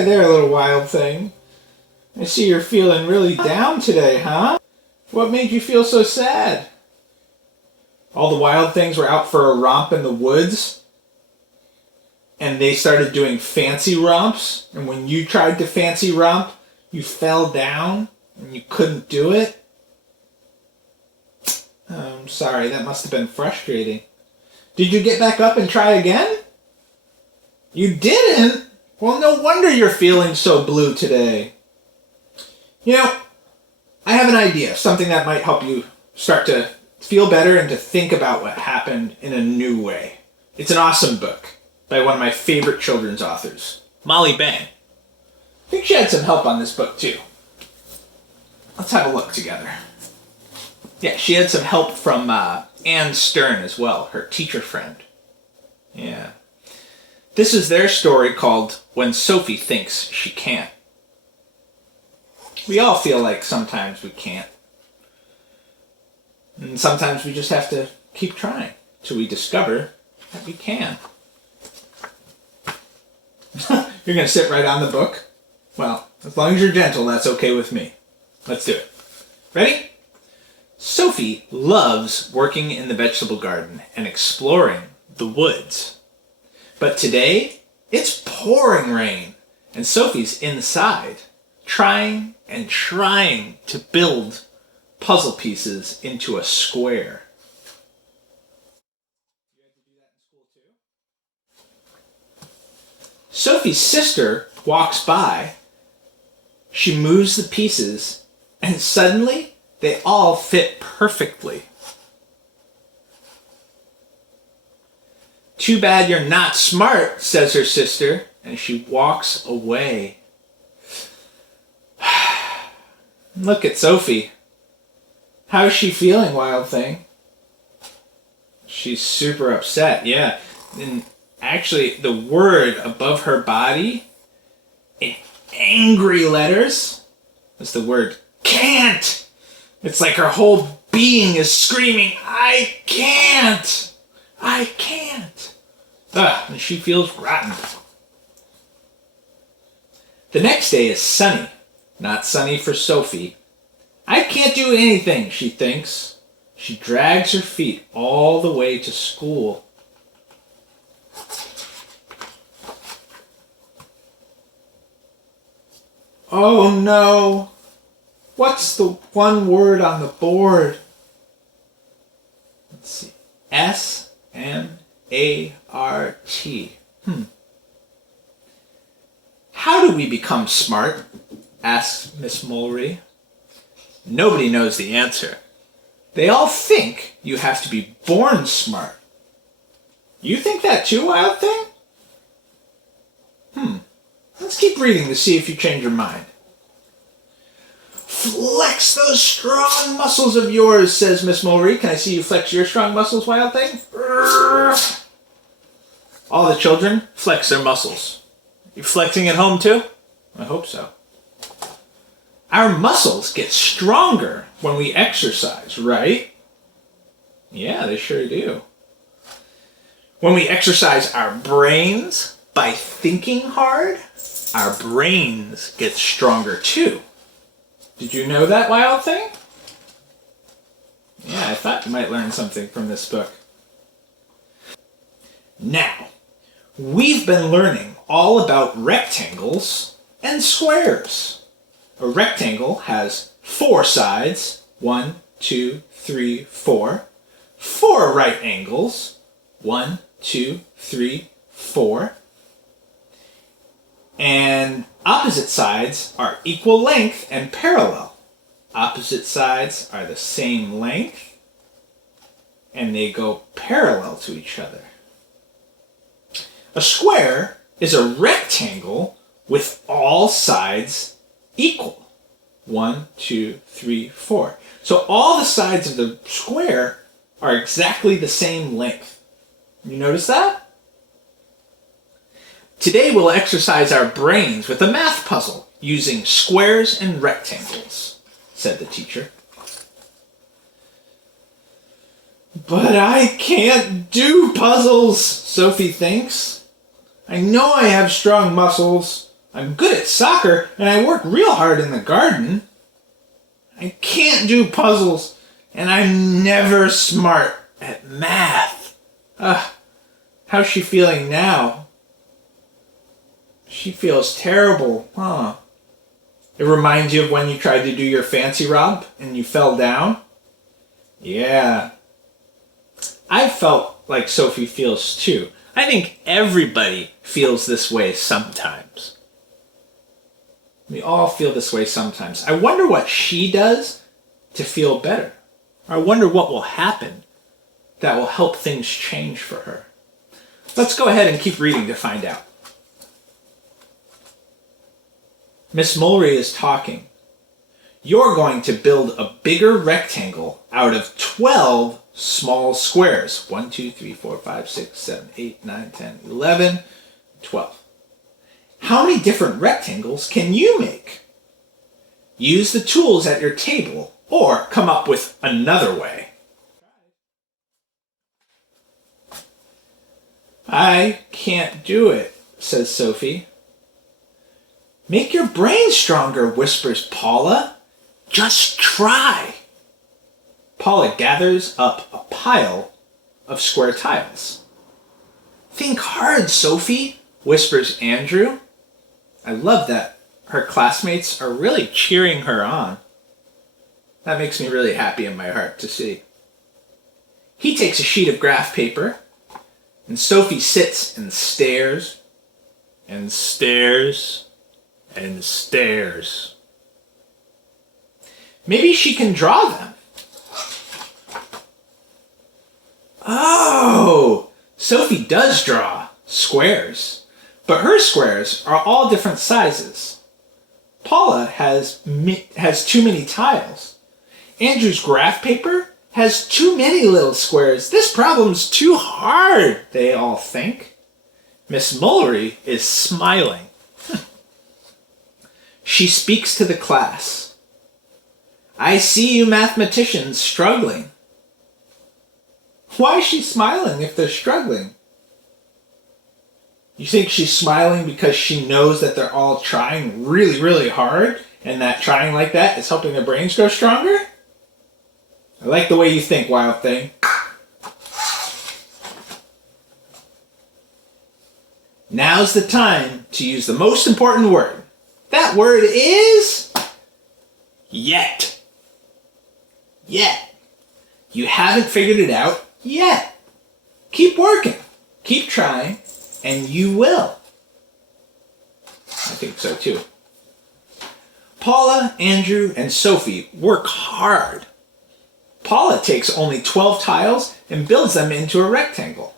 Hi there, little wild thing. I see you're feeling really down today, huh? What made you feel so sad? All the wild things were out for a romp in the woods, and they started doing fancy romps, and when you tried to fancy romp, you fell down, and you couldn't do it? I'm sorry, that must have been frustrating. Did you get back up and try again? You didn't? Well, no wonder you're feeling so blue today. You know, I have an idea, something that might help you start to feel better and to think about what happened in a new way. It's an awesome book by one of my favorite children's authors, Molly Bang. I think she had some help on this book too. Let's have a look together. Yeah, she had some help from Anne Stern as well, her teacher friend. Yeah. This is their story called When Sophie Thinks She Can't. We all feel like sometimes we can't. And sometimes we just have to keep trying till we discover that we can. You're going to sit right on the book? Well, as long as you're gentle, that's okay with me. Let's do it. Ready? Sophie loves working in the vegetable garden and exploring the woods. But today, it's pouring rain, and Sophie's inside, trying and trying to build puzzle pieces into a square. You had to do that in school too? Sophie's sister walks by. She moves the pieces, and suddenly they all fit perfectly. Too bad you're not smart, says her sister, and she walks away. Look at Sophie. How's she feeling, wild thing? She's super upset, yeah. And actually, the word above her body, in angry letters, is the word can't. It's like her whole being is screaming, I can't! I can't! Ugh, and she feels rotten. The next day is sunny. Not sunny for Sophie. I can't do anything, she thinks. She drags her feet all the way to school. Oh no! What's the one word on the board? Let's see. S-M-A-R-T. How do we become smart? Asks Miss Mulry. Nobody knows the answer. They all think you have to be born smart. You think that too, wild thing? Let's keep reading to see if you change your mind. Flex those strong muscles of yours, says Miss Mulry. Can I see you flex your strong muscles, wild thing? All the children flex their muscles. You flexing at home too? I hope so. Our muscles get stronger when we exercise, right? Yeah, they sure do. When we exercise our brains by thinking hard, our brains get stronger too. Did you know that, wild thing? Yeah, I thought you might learn something from this book. Now, we've been learning all about rectangles and squares. A rectangle has 4 sides, 1, 2, 3, 4. 4 right angles, 1, 2, 3, 4. And opposite sides are equal length and parallel. Opposite sides are the same length, and they go parallel to each other. A square is a rectangle with all sides equal. 1, 2, 3, 4. So all the sides of the square are exactly the same length. You notice that? Today we'll exercise our brains with a math puzzle using squares and rectangles, said the teacher. But I can't do puzzles, Sophie thinks. I know I have strong muscles, I'm good at soccer and I work real hard in the garden. I can't do puzzles and I'm never smart at math. How's she feeling now? She feels terrible, huh? It reminds you of when you tried to do your fancy romp and you fell down? Yeah. I felt like Sophie feels too. I think everybody feels this way sometimes. We all feel this way sometimes. I wonder what she does to feel better. I wonder what will happen that will help things change for her. Let's go ahead and keep reading to find out. Miss Mulry is talking. You're going to build a bigger rectangle out of 12 small squares. 1, 2, 3, 4, 5, 6, 7, 8, 9, 10, 11, 12. How many different rectangles can you make? Use the tools at your table or come up with another way. I can't do it, says Sophie. Make your brain stronger, whispers Paula. Just try. Paula gathers up a pile of square tiles. Think hard, Sophie, whispers Andrew. I love that her classmates are really cheering her on. That makes me really happy in my heart to see. He takes a sheet of graph paper, and Sophie sits and stares, and stares, and stares. Maybe she can draw them. Oh, Sophie does draw squares, but her squares are all different sizes. Paula has too many tiles. Andrew's graph paper has too many little squares. This problem's too hard, they all think. Miss Mulry is smiling. She speaks to the class. I see you mathematicians struggling. Why is she smiling if they're struggling? You think she's smiling because she knows that they're all trying really, really hard and that trying like that is helping their brains grow stronger? I like the way you think, Wild Thing. Now's the time to use the most important word. That word is yet. Yet. You haven't figured it out yet. Keep working. Keep trying. And you will. I think so too. Paula, Andrew, and Sophie work hard. Paula takes only 12 tiles and builds them into a rectangle.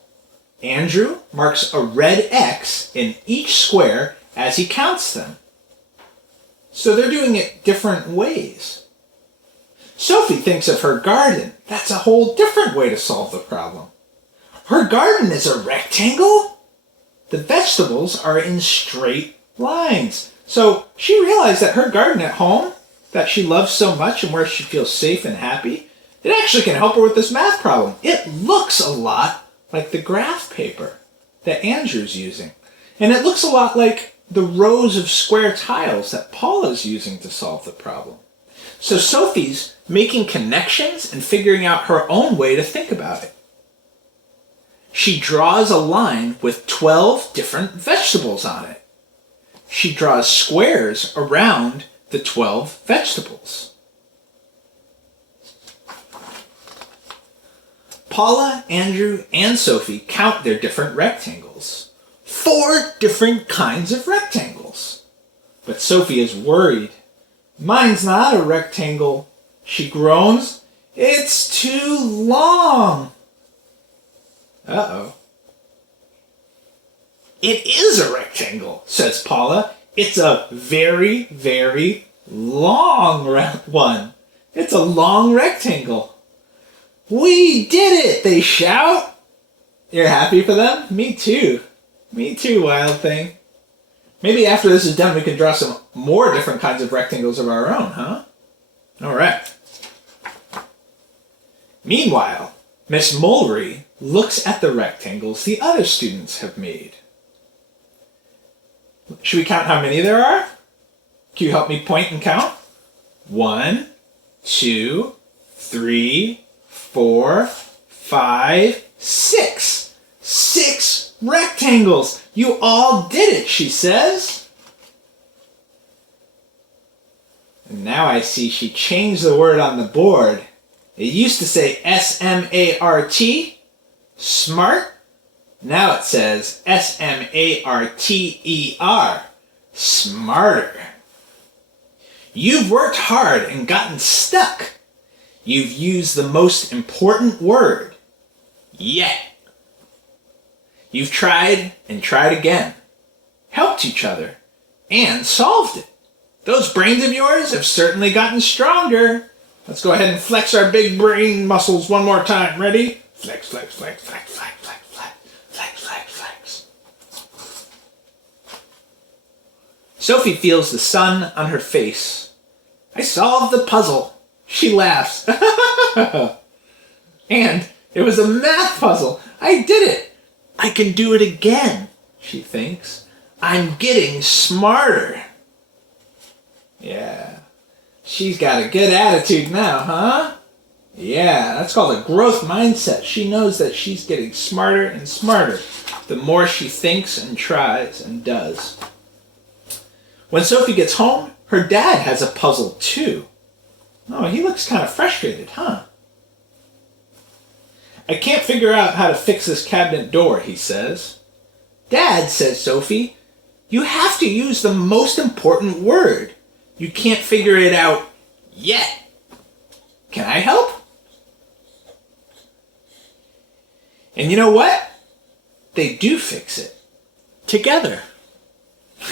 Andrew marks a red X in each square as he counts them. So they're doing it different ways. Sophie thinks of her garden. That's a whole different way to solve the problem. Her garden is a rectangle? The vegetables are in straight lines. So she realized that her garden at home, that she loves so much and where she feels safe and happy, it actually can help her with this math problem. It looks a lot like the graph paper that Andrew's using. And it looks a lot like the rows of square tiles that Paula's using to solve the problem. So Sophie's making connections and figuring out her own way to think about it. She draws a line with 12 different vegetables on it. She draws squares around the 12 vegetables. Paula, Andrew, and Sophie count their different rectangles. 4 different kinds of rectangles. But Sophie is worried. Mine's not a rectangle, she groans. It's too long. Uh-oh. It is a rectangle, says Paula. It's a very, very long one. It's a long rectangle. We did it, they shout. You're happy for them? Me too. Me too, Wild Thing. Maybe after this is done, we can draw some more different kinds of rectangles of our own, huh? All right. Meanwhile, Miss Mulry, looks at the rectangles the other students have made. Should we count how many there are? Can you help me point and count? 1, 2, 3, 4, 5, 6. 6 rectangles. You all did it, she says. And now I see she changed the word on the board. It used to say S-M-A-R-T, smart. Now it says S-M-A-R-T-E-R, smarter. You've worked hard and gotten stuck. You've used the most important word, yet. You've tried and tried again, helped each other, and solved it. Those brains of yours have certainly gotten stronger. Let's go ahead and flex our big brain muscles one more time. Ready? Flex, flex, flex, flex, flex, flex, flex, flex, flex, flex. Sophie feels the sun on her face. I solved the puzzle. She laughs. And it was a math puzzle. I did it. I can do it again, she thinks. I'm getting smarter. Yeah. She's got a good attitude now, huh? Yeah, that's called a growth mindset. She knows that she's getting smarter and smarter the more she thinks and tries and does. When Sophie gets home, her dad has a puzzle too. Oh, he looks kind of frustrated, huh? I can't figure out how to fix this cabinet door, he says. Dad, says Sophie, you have to use the most important word. You can't figure it out yet. Can I help? And you know what? They do fix it. Together.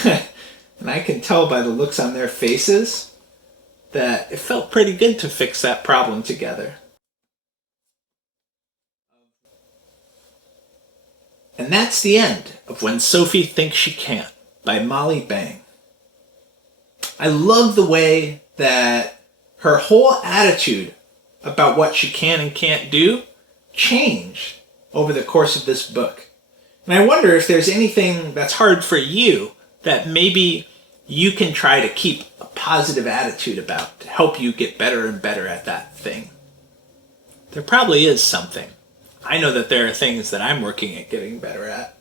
And I can tell by the looks on their faces that it felt pretty good to fix that problem together. And that's the end of When Sophie Thinks She Can't by Molly Bang. I love the way that her whole attitude about what she can and can't do changed over the course of this book. And I wonder if there's anything that's hard for you that maybe you can try to keep a positive attitude about to help you get better and better at that thing. There probably is something. I know that there are things that I'm working at getting better at.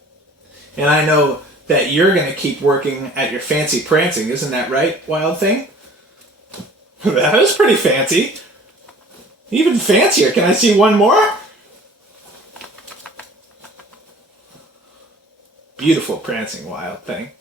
And I know that you're going to keep working at your fancy prancing. Isn't that right, Wild Thing? That was pretty fancy. Even fancier. Can I see one more? Beautiful prancing, Wild Thing.